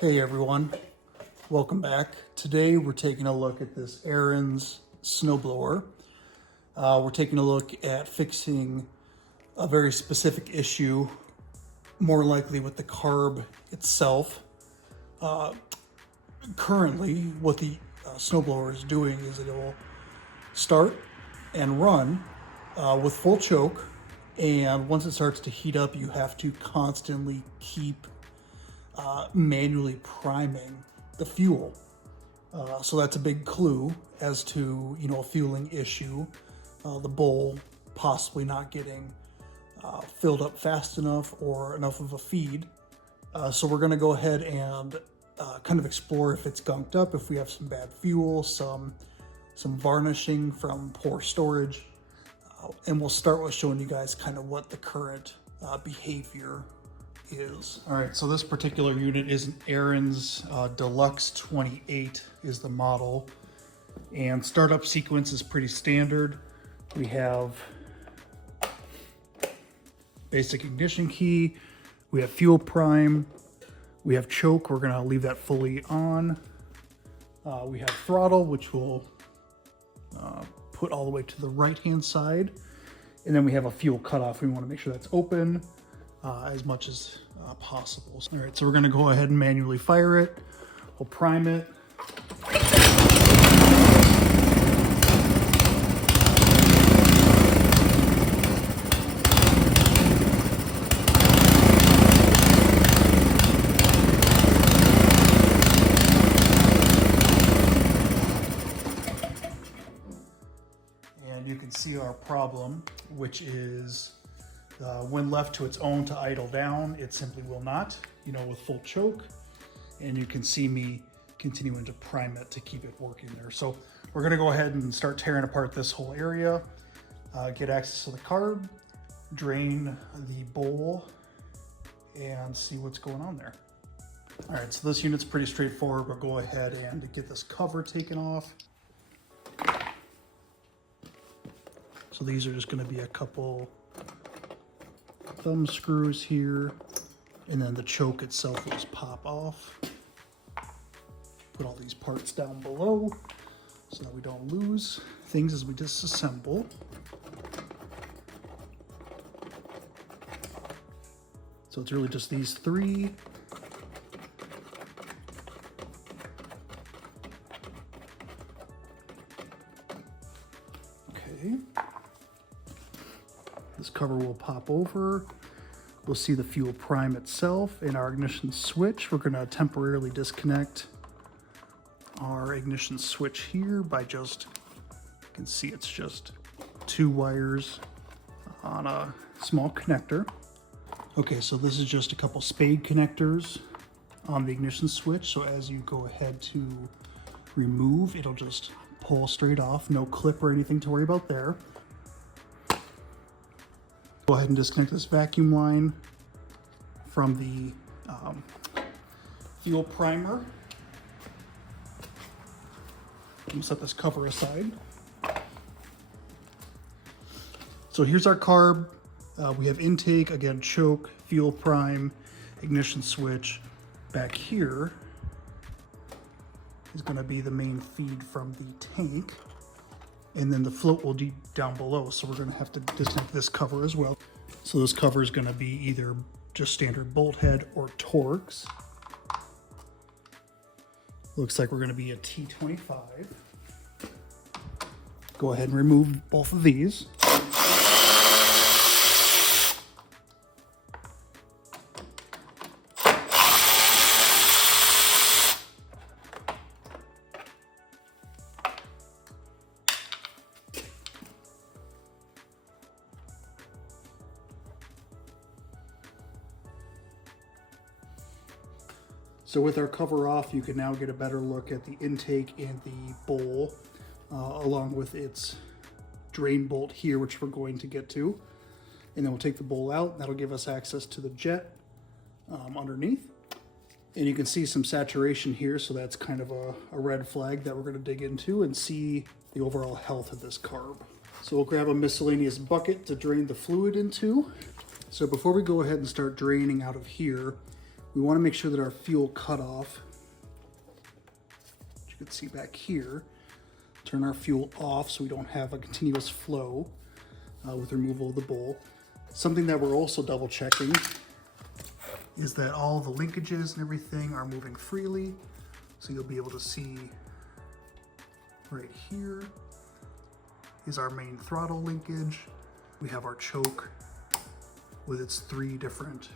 Hey everyone, welcome back. Today we're taking a look at this Ariens snowblower. We're taking a look at fixing a very specific issue, more likely with the carb itself. Currently, what the snowblower is doing is it will start and run with full choke, and once it starts to heat up, you have to constantly keep manually priming the fuel. So that's a big clue as to, a fueling issue, the bowl possibly not getting filled up fast enough or enough of a feed. So we're gonna go ahead and kind of explore if it's gunked up, if we have some bad fuel, some varnishing from poor storage. And we'll start with showing you guys kind of what the current behavior is. All right, so this particular unit is an Ariens Deluxe 28 is the model, and startup sequence is pretty standard. We have basic ignition key, we have fuel prime, we have choke, we're gonna leave that fully on. We have throttle, which we'll put all the way to the right hand side, and then we have a fuel cutoff. We want to make sure that's open as much as possible. All right, so we're gonna go ahead and manually fire it. We'll prime it. And you can see our problem, which is when left to its own to idle down, it simply will not, with full choke. And you can see me continuing to prime it to keep it working there. So we're gonna go ahead and start tearing apart this whole area, get access to the carb, drain the bowl, and see what's going on there. All right, so this unit's pretty straightforward. We'll go ahead and get this cover taken off. So these are just gonna be a couple thumb screws here, and then the choke itself will just pop off. Put all these parts down below so that we don't lose things as we disassemble. So it's really just these three. Okay. This cover will pop over. We'll see the fuel prime itself and our ignition switch. We're gonna temporarily disconnect our ignition switch here by just, you can see it's just 2 wires on a small connector. Okay, so this is just a couple spade connectors on the ignition switch. So as you go ahead to remove, it'll just pull straight off, no clip or anything to worry about there. Go ahead and disconnect this vacuum line from the fuel primer. We'll set this cover aside. So here's our carb. We have intake, again, choke, fuel prime, ignition switch. Back here is gonna be the main feed from the tank. And then the float will be down below. So we're gonna have to disconnect this cover as well. So this cover is gonna be either just standard bolt head or Torx. Looks like we're gonna be a T25. Go ahead and remove both of these. So with our cover off, you can now get a better look at the intake and the bowl, along with its drain bolt here, which we're going to get to. And then we'll take the bowl out. That'll give us access to the jet underneath. And you can see some saturation here, so that's kind of a red flag that we're gonna dig into and see the overall health of this carb. So we'll grab a miscellaneous bucket to drain the fluid into. So before we go ahead and start draining out of here, we want to make sure that our fuel cutoff, which you can see back here, turn our fuel off so we don't have a continuous flow with removal of the bowl. Something that we're also double checking is that all the linkages and everything are moving freely. So you'll be able to see right here is our main throttle linkage. We have our choke with its three different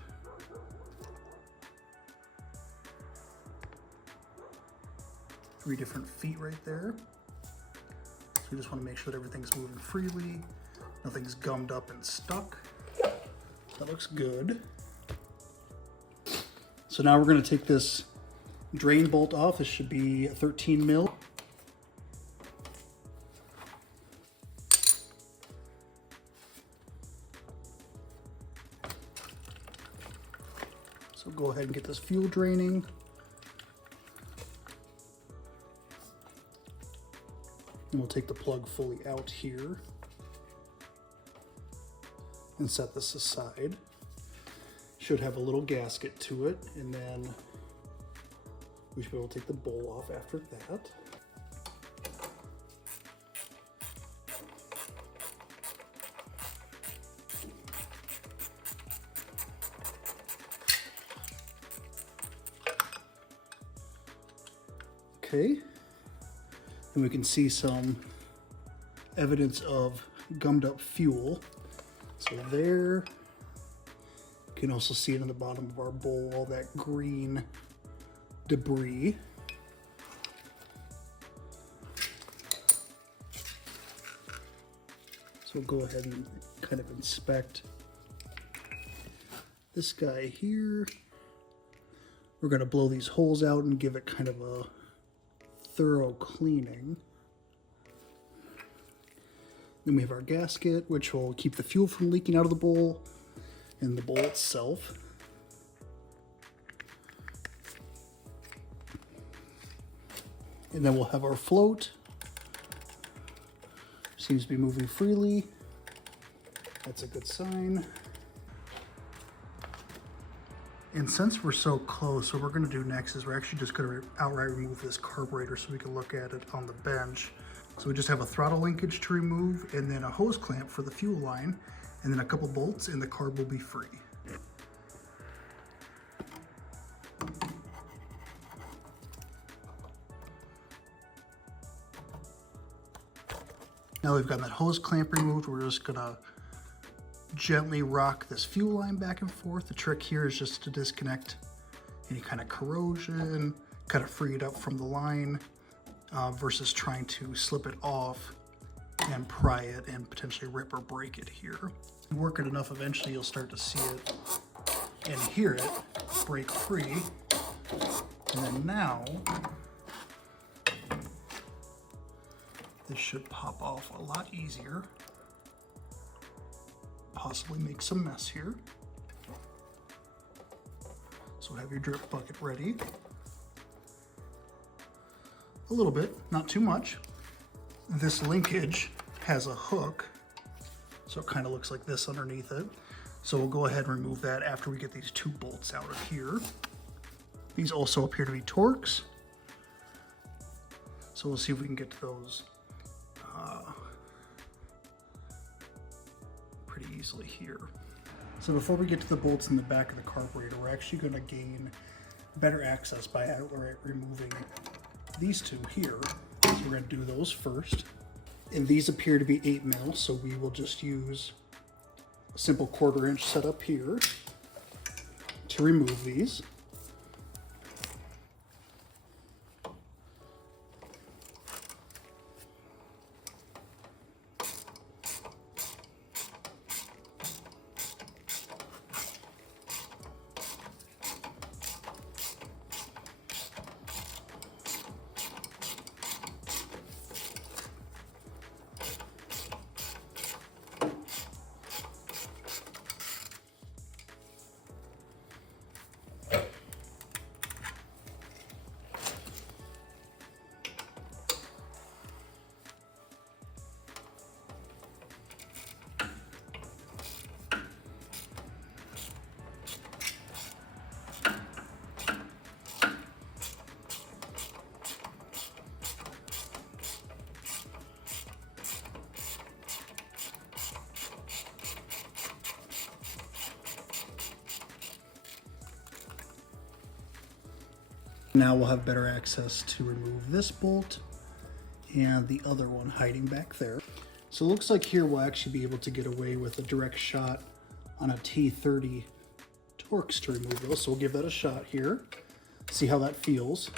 feet right there. So we just want to make sure that everything's moving freely, nothing's gummed up and stuck. That looks good. So now we're going to take this drain bolt off. This should be a 13 mil. So go ahead and get this fuel draining. And we'll take the plug fully out here and set this aside. Should have a little gasket to it, and then we should be able to take the bowl off after that. Okay, and we can see some evidence of gummed up fuel. So there, you can also see it in the bottom of our bowl, all that green debris. So we'll go ahead and kind of inspect this guy here. We're going to blow these holes out and give it kind of a thorough cleaning. Then we have our gasket, which will keep the fuel from leaking out of the bowl and the bowl itself. And then we'll have our float. Seems to be moving freely. That's a good sign. And since we're so close, what we're going to do next is we're actually just going to outright remove this carburetor so we can look at it on the bench. So we just have a throttle linkage to remove, and then a hose clamp for the fuel line, and then a couple bolts, and the carb will be free. Now we've gotten that hose clamp removed, we're just gonna gently rock this fuel line back and forth. The trick here is just to disconnect any kind of corrosion, kind of free it up from the line, versus trying to slip it off and pry it and potentially rip or break it here. Work it enough, eventually you'll start to see it and hear it break free. And then now, this should pop off a lot easier. Possibly make some mess here. So have your drip bucket ready. A little bit, not too much. This linkage has a hook, so it kind of looks like this underneath it. So we'll go ahead and remove that after we get these two bolts out of here. These also appear to be Torx. So we'll see if we can get to those pretty easily here. So before we get to the bolts in the back of the carburetor, we're actually going to gain better access by outright removing these two here. So we're going to do those first. And these appear to be 8 mil, so we will just use a simple 1/4 inch setup here to remove these. Now we'll have better access to remove this bolt and the other one hiding back there. So it looks like here we'll actually be able to get away with a direct shot on a T30 Torx to remove those. So we'll give that a shot here, see how that feels.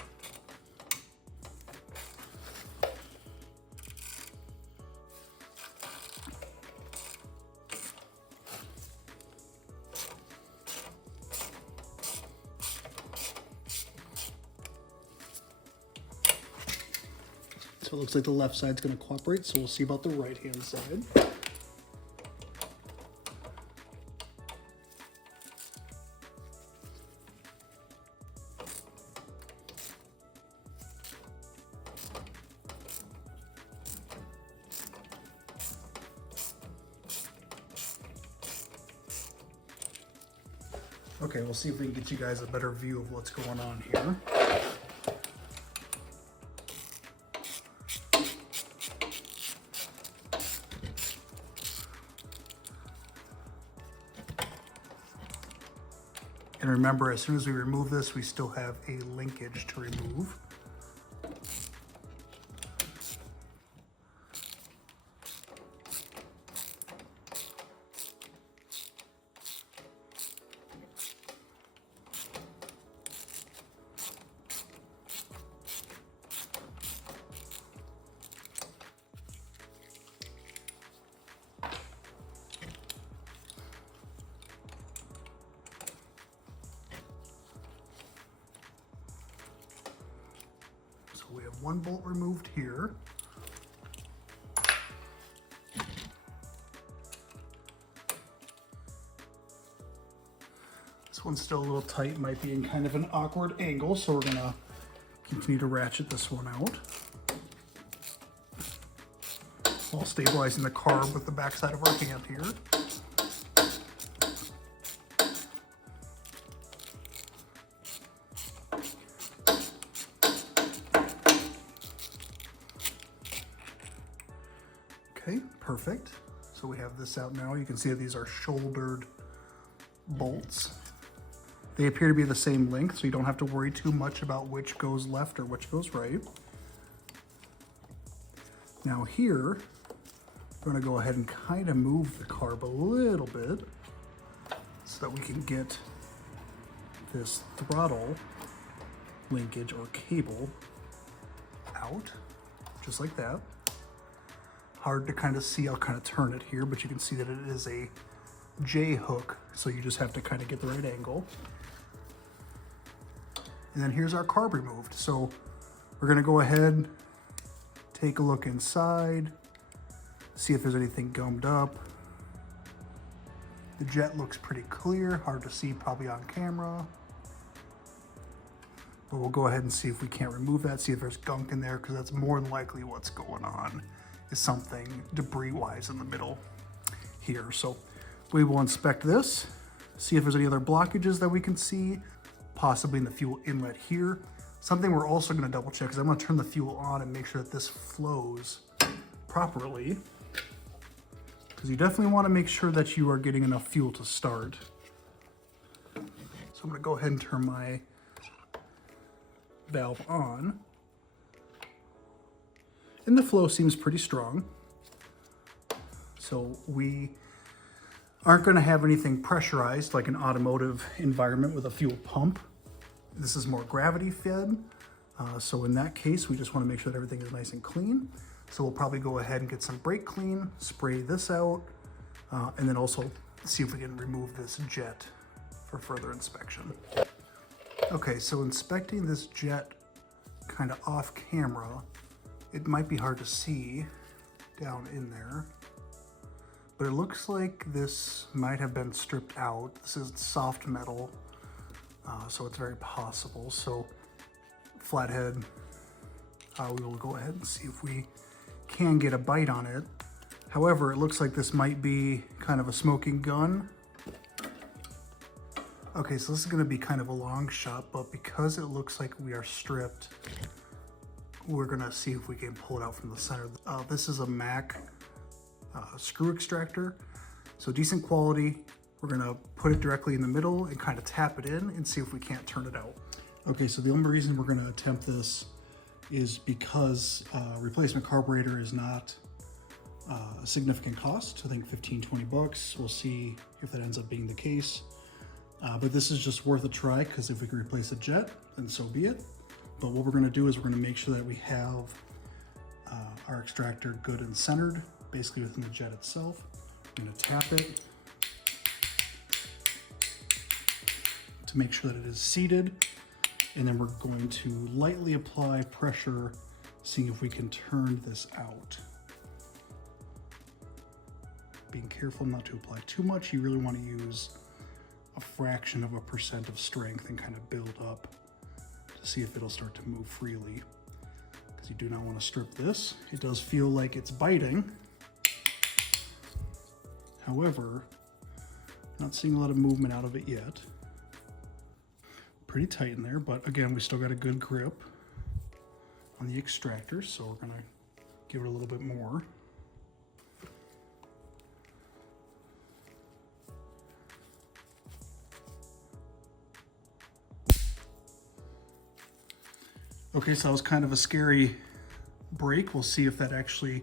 So it looks like the left side's going to cooperate, so we'll see about the right-hand side. Okay, we'll see if we can get you guys a better view of what's going on here. And remember, as soon as we remove this, we still have a linkage to remove. We have one bolt removed here. This one's still a little tight, might be in kind of an awkward angle, so we're gonna continue to ratchet this one out while stabilizing the carb with the backside of our hand here. Okay, perfect. So we have this out now. You can see that these are shouldered bolts. They appear to be the same length, so you don't have to worry too much about which goes left or which goes right. Now here, we're gonna go ahead and kind of move the carb a little bit so that we can get this throttle linkage or cable out, just like that. Hard to kind of see, I'll kind of turn it here, but you can see that it is a J hook, so you just have to kind of get the right angle. And then here's our carb removed. So we're gonna go ahead, take a look inside, see if there's anything gummed up. The jet looks pretty clear, hard to see probably on camera. But we'll go ahead and see if we can't remove that, see if there's gunk in there, because that's more than likely what's going on. Is something debris-wise in the middle here. So we will inspect this, see if there's any other blockages that we can see, possibly in the fuel inlet here. Something we're also gonna double check is I'm gonna turn the fuel on and make sure that this flows properly, because you definitely wanna make sure that you are getting enough fuel to start. So I'm gonna go ahead and turn my valve on. And the flow seems pretty strong. So we aren't gonna have anything pressurized like an automotive environment with a fuel pump. This is more gravity fed. So in that case, we just wanna make sure that everything is nice and clean. So we'll probably go ahead and get some brake clean, spray this out, and then also see if we can remove this jet for further inspection. Okay, so inspecting this jet kind of off camera, it might be hard to see down in there, but it looks like this might have been stripped out. This is soft metal, so it's very possible. So flathead, we will go ahead and see if we can get a bite on it. However, it looks like this might be kind of a smoking gun. Okay, so this is gonna be kind of a long shot, but because it looks like we are stripped, we're gonna see if we can pull it out from the center. This is a Mac screw extractor, so decent quality. We're gonna put it directly in the middle and kind of tap it in and see if we can't turn it out. Okay, so the only reason we're gonna attempt this is because replacement carburetor is not a significant cost. I think 15-20 bucks. We'll see if that ends up being the case. But this is just worth a try, because if we can replace a jet, then so be it. But what we're gonna do is we're gonna make sure that we have our extractor good and centered, basically within the jet itself. I'm gonna tap it to make sure that it is seated. And then we're going to lightly apply pressure, seeing if we can turn this out. Being careful not to apply too much. You really want to use a fraction of 1% of strength and kind of build up to see if it'll start to move freely. Because you do not want to strip this. It does feel like it's biting. However, not seeing a lot of movement out of it yet. Pretty tight in there, but again, we still got a good grip on the extractor, so we're gonna give it a little bit more. Okay, so that was kind of a scary break. We'll see if that actually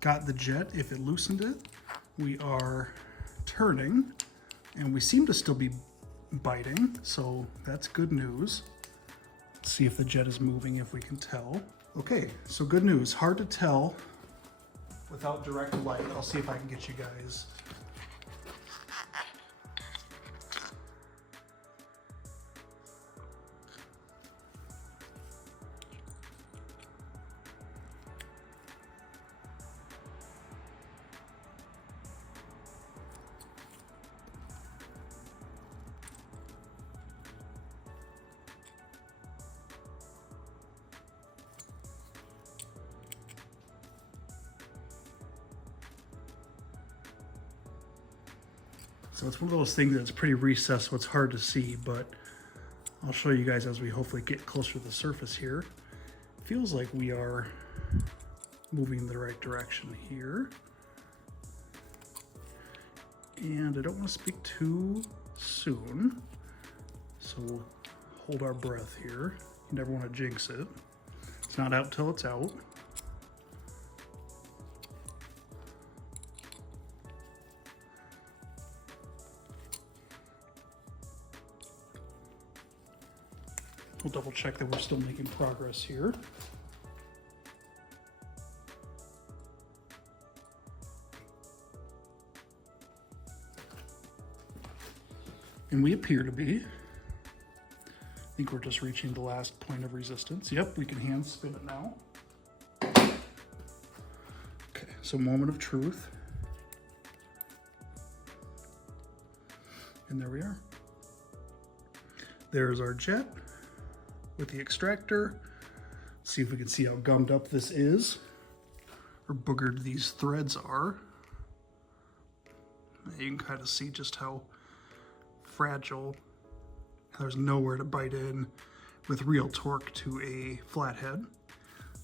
got the jet, if it loosened it. We are turning, and we seem to still be biting, so that's good news. Let's see if the jet is moving, if we can tell. Okay, so good news. Hard to tell without direct light. I'll see if I can get you guys. So it's one of those things that's pretty recessed, so it's hard to see, but I'll show you guys as we hopefully get closer to the surface here. It feels like we are moving in the right direction here. And I don't want to speak too soon, so we'll hold our breath here. You never want to jinx it. It's not out till it's out. We'll double check that we're still making progress here. And we appear to be. I think we're just reaching the last point of resistance. Yep, we can hand spin it now. Okay, so moment of truth. And there we are. There's our jet with the extractor. See if we can see how gummed up this is, or boogered these threads are. You can kind of see just how fragile. There's nowhere to bite in with real torque to a flathead.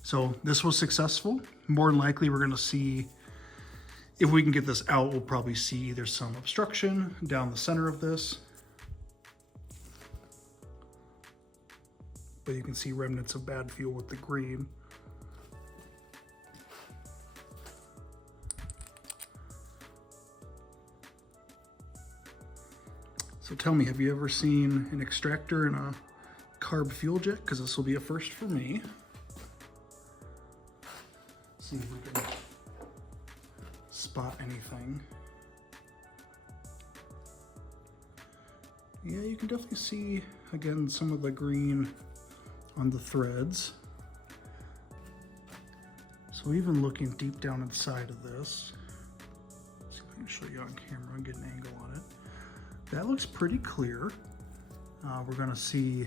So this was successful. More than likely we're gonna see, if we can get this out, we'll probably see either some obstruction down the center of this, but you can see remnants of bad fuel with the green. So tell me, have you ever seen an extractor in a carb fuel jet? Because this will be a first for me. See if we can spot anything. Yeah, you can definitely see, again, some of the green on the threads. So even looking deep down inside of this, let's see if I can show you on camera and get an angle on it. That looks pretty clear. We're gonna see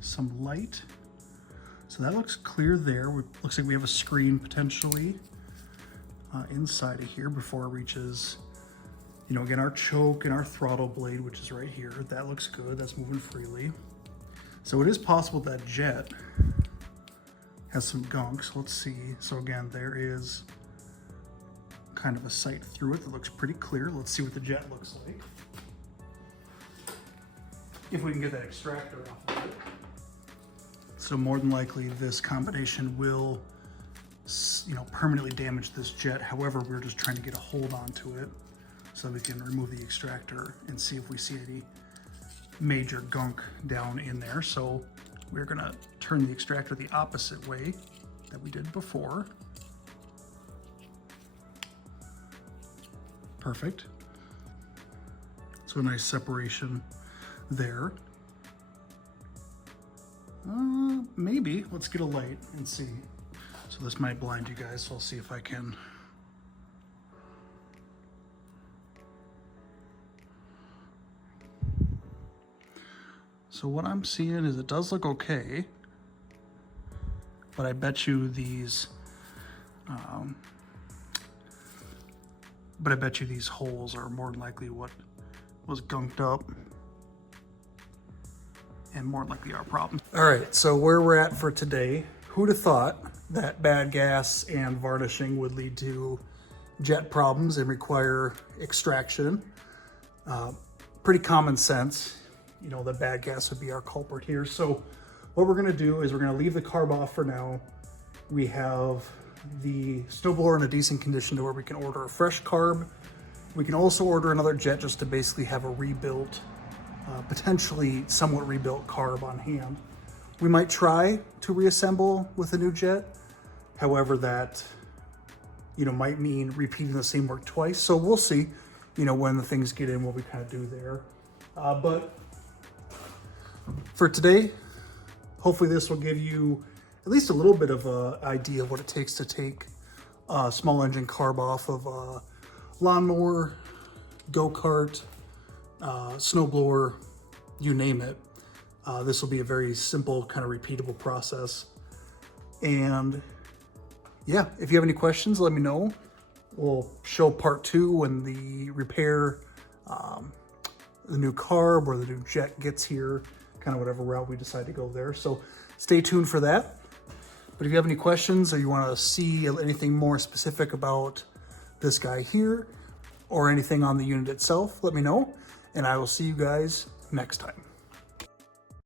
some light. So that looks clear there. Looks like we have a screen potentially inside of here before it reaches, you know, again, our choke and our throttle blade, which is right here. That looks good, that's moving freely. So it is possible that jet has some gunk, so let's see. So again, there is kind of a sight through it that looks pretty clear. Let's see what the jet looks like. if we can get that extractor off of it. So more than likely this combination will, you know, permanently damage this jet. However, we're just trying to get a hold onto it so we can remove the extractor and see if we see any major gunk down in there. So we're gonna turn the extractor the opposite way that we did before. Perfect. So a nice separation there. Maybe, let's get a light and see. So this might blind you guys, so I'll see if I can. So what I'm seeing is it does look okay, but I bet you these, holes are more than likely what was gunked up and more than likely our problem. All right, so where we're at for today, who'd have thought that bad gas and varnishing would lead to jet problems and require extraction? Pretty common sense. You know, the bad gas would be our culprit here. So what we're gonna do is we're gonna leave the carb off for now. We have the snowblower in a decent condition to where we can order a fresh carb. We can also order another jet just to basically have a rebuilt, potentially somewhat rebuilt carb on hand. We might try to reassemble with a new jet. However, that, you know, might mean repeating the same work twice. So we'll see, you know, when the things get in, what we kind of do there. But for today, hopefully this will give you at least a little bit of an idea of what it takes to take a small engine carb off of a lawnmower, go-kart, snowblower, you name it. This will be a very simple, kind of repeatable process. And yeah, if you have any questions, let me know. We'll show part 2 when the repair, the new carb or the new jet gets here, kind of whatever route we decide to go there. So stay tuned for that. But if you have any questions or you want to see anything more specific about this guy here or anything on the unit itself, let me know, and I will see you guys next time.